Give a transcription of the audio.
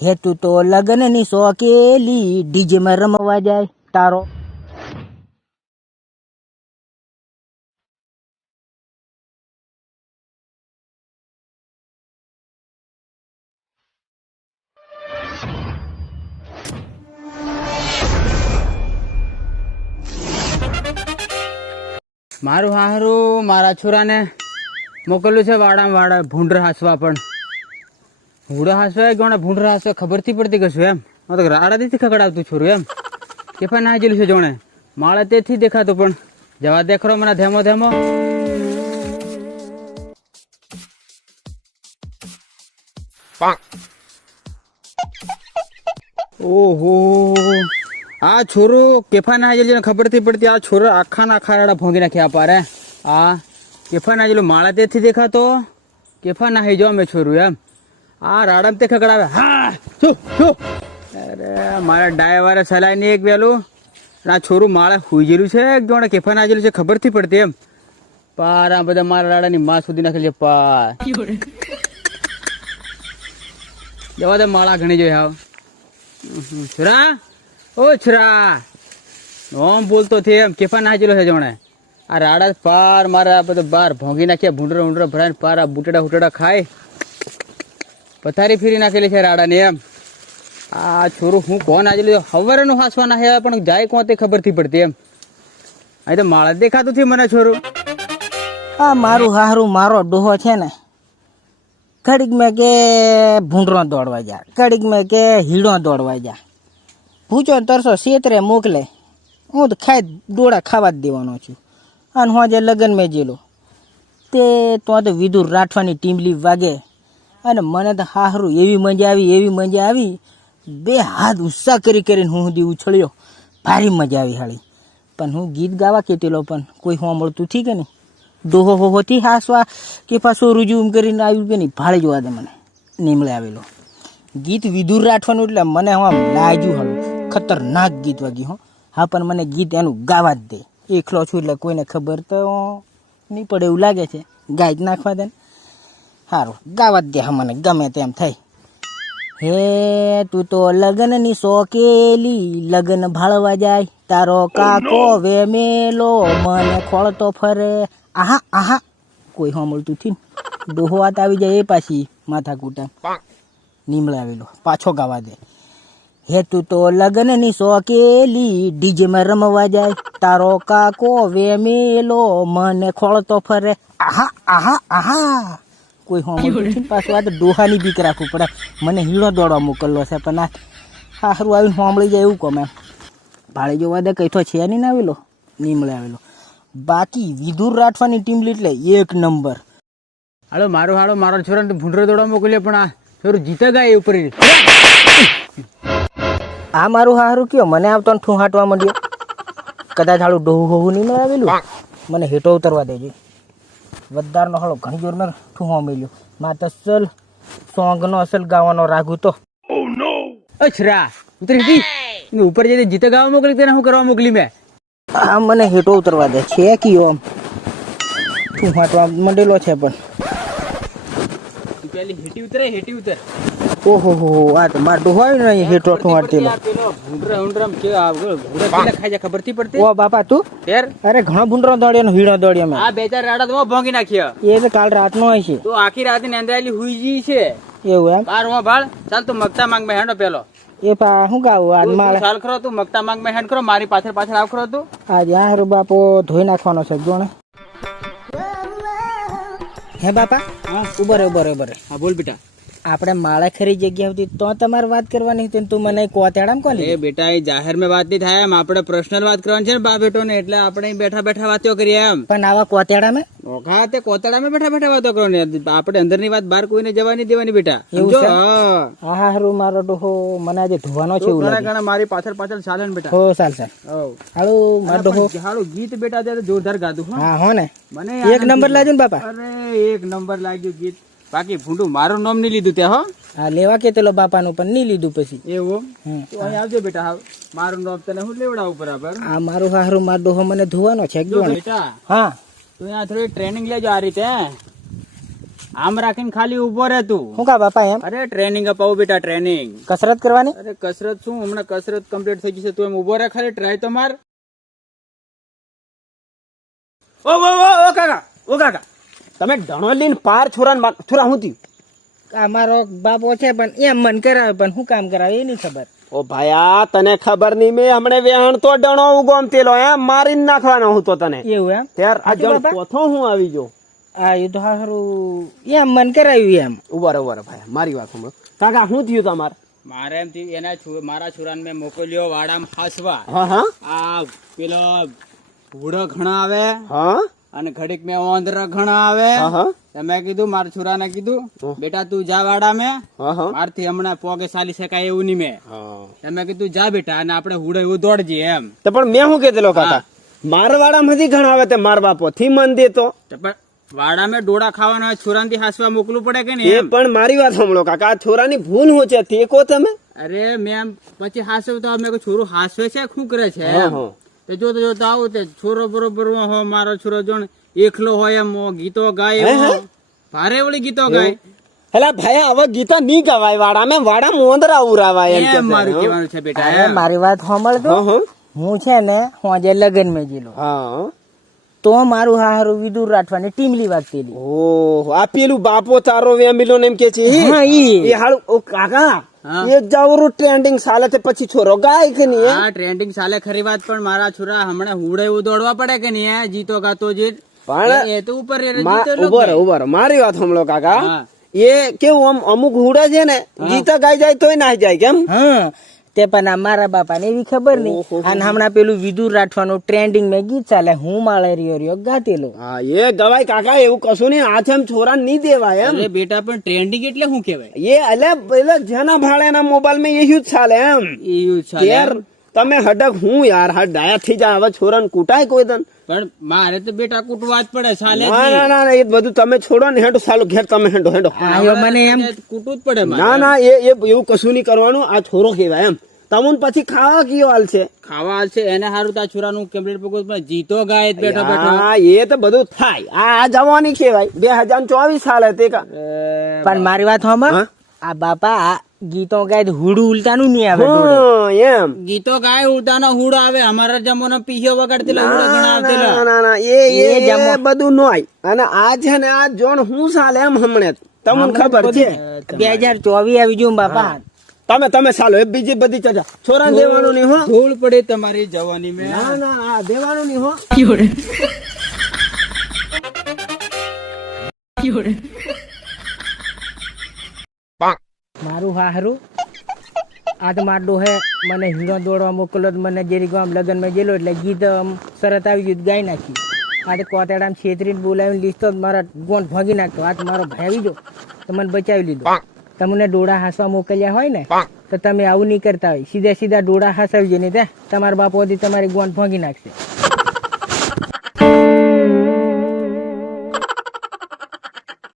હેતુ તો લગ્નની શોકેલી ડીજેમાં રમવા જાય તારો. મારું હારું મારા છોરાને મોકલ્યું છે વાડામાં વાડા ભૂંડર હાંસવા પણ. હુડો હાંસવા જોણે ભૂંડર હાંસવા ખબરથી પડતી કશું એમ હું તો રાડાથી ખકડાવતું છોરું એમ કે પણ ના જેલું છે જોણે માળે તેથી દેખાતું પણ જવા દેખરો મને ધેમો ધેમો ઓહો આ છોરો કેફા ના જેલું ખબરથી પડતી આ છોરો આખા ના આખા રાડા ભોંગી નાખ્યા પારે આ કેફા ના જેલું માળા તેથી દેખાતો કેફા ના હઈ જો અમે છોરું એમ આ રાડામ તે ખકડાવે હા, શું શું? અરે, મારા ડાયવારે સલાઈ નહીં એક અને આ છોરું માળે હુઈ છે જોણે કેફા નાજેલું છે ખબરથી પડતી એમ. પાર આ બધા મારા રાડાની માં સુધી નાખેલી છે, પાર. જવા દે માળા ઘણી જોઈ હાવ છુરા? ઓ, છરા. ઓમ બોલતો થી એમ કેફા નાચેલો છે જોણે? આ રાડા પાર મારા બધા બાર ભોંગી નાખ્યા, ભૂંડરો ઊંડરો ભરાય પાર આ બુટેડા હુટેડા ખાય. પથારી ફેરી નાખેલી છે રાડાને એમ. આ છોરું, હું કોણ આજે લીધો હવારનું હાંસવાના હે, પણ જાય કોણ તે ખબરથી પડતી એમ. અહીં તો માળા દેખાતું થી મને છોરું. આ મારું હારું મારો ડોહો છે ને, ઘડીક મેં કે ભૂંડરો દોડવા જા, ઘડીક મેં કે હીડો દોડવા જા. ભૂચો તરસો સેતરે મોકલે. હું તો ખાઈ, ડોળા ખાવા જ દેવાનો છું. અને હું આજે લગ્ન મેં જેલો. તે તો તો વિદુર રાઠવાની ટીમલી વાગે. અને મને તો હારું એવી મજા આવી, એવી મજા આવી. બે હાથ ઉત્સાહ કરી કરીને હું સુધી ઉછળ્યો. ભારી મજા આવી હાળી. પણ હું ગીત ગાવા કેતેલો પણ કોઈ સાંભળતું થી કે નહીં. ડોહો હો હોતી હાસવા કે પાછો રૂજુમ કરીને આવ્યું કે નહીં ભાડે જોવા દે મને. નીમળે આવેલો. ગીત વિધુર રાખવાનું એટલે મને આમ લાજ્યું હાલું ખતરનાક ગીત વાગ્યું, હો. હા, પણ મને ગીત એનું ગાવા જ દે. એકલો છું એટલે કોઈને ખબર તો નહીં પડે, એવું લાગે છે. ગાય જ નાખવા દે ને. સારું ગાવા દે મને ગમે તેમ થાય હે તું તો લગ્નની શોકેલી લગ્ન ભાળવા જાય તારો કાકો વેમેલો મને ખોળતો ફરે. આહા આહા કોઈ સાંભળતું થી ડોહો વાત આવી જાય એ પાછી માથા કૂટા નીમળાવેલો પાછો ગાવા દે. હે તું તો લગ્નની શોકેલી ડીજેમાં રમવા જાય તારો કાકો વેમેલો મને ખોળતો ફરે. આહા આહા આહા. કોઈ હોમવર્ક નથી. પાછું આ તો ડોહાની બીક રાખવું પડે. મને હીણો દોડવા મોકલવો છે પણ આ સારું આવીને સાંભળી જાય એવું કોમે ભાડે જોવા દે કઈ તો છે નહીં ને આવેલો? નીમળે આવેલો. બાકી વિધુર રાઠવાની ટીમ એટલે એક નંબર. હાલો મારો હાલો મારો છોરાને ભૂંડરો દોડવા મોકલ્યો પણ આ છોરું જીતા ગાય એ ઉપર. આ મારું હારું કયો? મને આવતો ને ઠુહાટવા માંડ્યો. કદાચ હાલું ડોહું હોવું નહીં મળે આવેલું. મને હેઠો ઉતરવા દેજો. વદ્દારનો હળો ઘણી જોરમાં ઠુહો તો અસલ સોંગનો અસલ ગાવાનો રાગુ તો અછરા ઉતરી હતી ઉપર જઈને જીતે ગાવા મોકલી તેને હું કરવા મોકલી મેં? આ મને હેઠો ઉતરવા દે. છે કે આમ ઠુહાટવા મંડેલો છે પણ. તું પેલી હેટી ઉતરે હેટી ઉતર. ઓહો હો હો આ તો માર ડોહો ને અહીં હેઠો ઠુહાટતેલો આ લો ભૂંડરા ભૂંડરા કે આ ભૂંડરા કેટલા ખાઈ જાય ખબરથી પડતી? ઓ બાપા તું? ફેર? અરે ઘણો ભૂંડરો દોડ્યો ને હીડો દોડ્યો મેં. આ બે ચાર રાડા તો ભોંગી નાખ્યા. એ તો કાલ રાત નો છે. તો આખી રાતની અંધારેલી હુઈ જી છે. એવું એમ? બાર હો ભાળ. ચાલ તું મગતા માંગ મે હેડો પેલો. એ પા શું ગાવું? આજ માલ ચાલ ખરો તું મગતા માંગ મે હેડ કરો મારી પાછળ પાછળ આવ કરો તું. આજ યાર હારું બાપો ધોઈ નાખવાનો છે જોણે. હે બાપા? હા. ઉભરે ઉભરે ઊભો રે ઊભો રે હા બોલ બેટા. આપણે માળા ખરી જગ્યા હતી તો તમારે વાત કરવાની હતી તું મને કોતેડામ કોણ એ બેટા એ જાહેરમાં વાત નહીં થાય એમ. આપણે પર્સનલ વાત કરવાની છે ને બા બેટો ને એટલે આપણે બેઠા બેઠા વાતો કરીએ એમ. પણ આવા કોતેડામાં ઓખા તે કોતડામાં બેઠા બેઠા વાતો કરવાની આપણે અંદરની વાત બહાર કોઈને જવાની દેવાની બેટા. એવું સમજો? હા. હારું મારો ડોહો મને આજે ધોવાનો છે એવું લાગે. મારી પાછળ પાછળ ચાલે ને બેટા. હો ચાલ ચાલ. હાલો મારો ડોહો. હાલો ગીત બેટા જોરદાર ગાધું હા. હો ને. મને એક નંબર લાજો ને બાપા. અરે એક નંબર લાગ્યું ગીત. બાકી ભૂંડું મારું નામ નહીં લીધું ત્યાં હો. હા લેવા કે પેલો બાપાનું પણ નહીં લીધું પછી. એવું. તો અહીં આવજો બેટા હા મારું નામ તને હું લેવડાવું બરાબર? આ મારું હારું માર ડોહો મને ધોવાનો છે બેટા હા. તું અહીંયા થોડી ટ્રેનિંગ લેજો આ રીતે આમ રાખીને ખાલી ઊભો રહે તું. શું કા બાપા એમ? અરે ટ્રેનિંગ અપાવું બેટા ટ્રેનિંગ કસરત કરવાની? અરે કસરત શું? હમણાં કસરત કમ્પ્લીટ થઈ જશે તું એમ ઊભો રહે ખાલી ટ્રાય તો માર. ઓ ઓ ઓ કાકા ઓ કાકા. તમે ધણો લઈને પાર છોરા છોરા હું થયું? અમારો મારો બાપો છે પણ એમ મન કરાવે પણ શું કામ કરાવે એ નહીં ખબર. ઓ ભાઈ આ તને ખબર નહીં મેં હમણે વેહણ તો ડણો ઉગોમ તેલો એમ મારી નાખવાનો હું તો તને. એવું એમ? ત્યાર આ જણ પોથો હું આવી જો આ એ તો હારું એમ મન કરાવ્યું એમ. ઊભા રહો ભાઈ મારી વાત સાંભળો. કાકા શું થયું તમારે? મારે એમ થયું એના છો- મારા છોરાને મેં મોકલ્યો વાડામાં હાસવા. હા હા. આ પેલો ભૂડો ઘણા આવે. હા? અને ઘડીક મેં ઓંધરા ઘણા આવે. હા હા. તો મેં કીધું મારા છોરાને કીધું બેટા તું જા વાડા મેં. મારથી હમણાં પોગે ચાલી શકાય એવું નહીં મેં. તમે કીધું જા બેટા અને આપણે હુડે એવું દોડજે એમ. તો પણ મેં શું કીધેલો કાકા? મારવાડામાંથી ઘણા આવે તે માર બાપો થી મન દેતો તો. પણ વાડા મેં ડોડા ખાવાના છોરા થી હાસવા મોકલું પડે કે નહીં પણ મારી વાત સાંભળો કાકા આ છોરાની ભૂલ હું છે? તે કહો તમે. અરે મેં પછી હાસવ તો મેં છોરું હાસવે છે શું કરે છે. તો જોતો જોતો આવું તે છોરો બરોબર હો મારો છોરો જોણ એકલો હોય એમ ગીતો ગાય ભારે વળી ગીતો ગાય. હેલા ભાઈ આવા ગીતા નહીં ગવાય વાડા મેં વાડા મોંદરા ઉરાવાય એમ કે મારું કહેવાનું છે બેટા અરે મારી વાત સાંભળતો હા હા. છે ને હું આજે લગન મે જીલો. હા તો મારું હારું વિદુર રાઠવાની ટીમલી વાગતેલી ઓહો આ પેલું બાપો તારો વેમિલો ને એમ કે છે હા? ઈ. એ હાલું ઓ કાકા હા. એ જાવરું ટ્રેન્ડિંગ ચાલે તે પછી છોરો ગાય કે નહીં હા? ટ્રેન્ડિંગ ચાલે ખરી વાત પણ મારા છોરા હમણાં હુડે એવું દોડવા પડે કે નહીં જીતો ગાતો જે. પણ એ તો ઉપર રે, મા- જીતો લોકો. ઊભો રહો ઊભો રહો. મારી વાત હમળો કાકા. એ કેવું આમ અમુક હુડા છે ને જીતા ગાય જાય તોય ના જાય કેમ? હા. તે પણ આ મારા બાપા ને એવી ખબર નહીં. અને હમણાં પેલું વિદુર રાઠવાનું ટ્રેન્ડિંગ મેં ગીત ચાલે હું માળે રહ્યો રહ્યો ગાતેલો હા એ ગવાય કાકા એવું કશું નહીં હાથ એમ છોરા નહીં દેવાય એમ. બેટા પણ ટ્રેન્ડિંગ એટલે શું કહેવાય? એ એટલે પેલા જેના ભાડેના મોબાઈલ મેં એવું જ ચાલે એમ. એ એવું ચાલે યાર તમે હડક હું યાર હા ડાયા થઈ જાય હવે છોરાને કૂટાય કોઈ દન. પણ મારે તો બેટા કૂટવા જ પડે સાલે ના ના ના ના, એ બધું તમે છોડો ને હેડો ચાલો ઘેર તમે હેડો હેડો. મને એમ કૂટવું જ પડે ના ના એ એ એવું કશું નહીં કરવાનું આ છોરો કહેવાય એમ. તમને પછી ખાવા કયો હાલ છે? ખાવા છે એને સારું તા છોરાનું કમ્પ્લીટ પકવું પણ જીતો ગાય બેઠો બેઠો. હા એ તો બધું થાય. આ જવાની કહેવાય. બે હજાર ચોવીસ સાલ હતી કા. પણ મારી વાત સાંભળ. આ બાપા ગીતો ગાય હુડું ઉલટાનું નહીં આવે એમ. ગીતો ગાય ઉડતાનો હુડ આવે. અમારા જમવાનો પીહ્યો વગાડતેલા ના આવતેલા ના, ના ના એ એ બધું નોય અને આ છે ને આ જોણ હું ચાલે એમ હમણે. તમને ખબર છે? બે હજાર ચોવીસ આવી ગયું બાપા. તમે તમે ચાલો એ બીજી બધી ચર્ચા. છોરા દેવાનું નહીં હો. ધૂળ પડે તમારી જવાની મેં. ના ના ના દેવાનું નહીં હો મારું હારું આજ તો હે મને હીરો દોડવા મોકલો મને જેરી ગામ લગનમાં ગયેલો એટલે ગીત આમ શરત આવી ગયું ગાઈ નાખી. આજે તો કોતેડામ છેતરીને બોલાવીને લીધો તો મારા ગોંઠ ભાગી નાખતો આજ મારો ભાઈ આવી ગયો તો મને બચાવી લીધો. તમને ડોળા હાંસવા મોકલ્યા હોય ને તો તમે આવું નહીં કરતા હોય. સીધા સીધા ડોળા હાસવજો નહીં તે. તમારા બાપોથી તમારી ગોંઠ ભોગી નાખશે.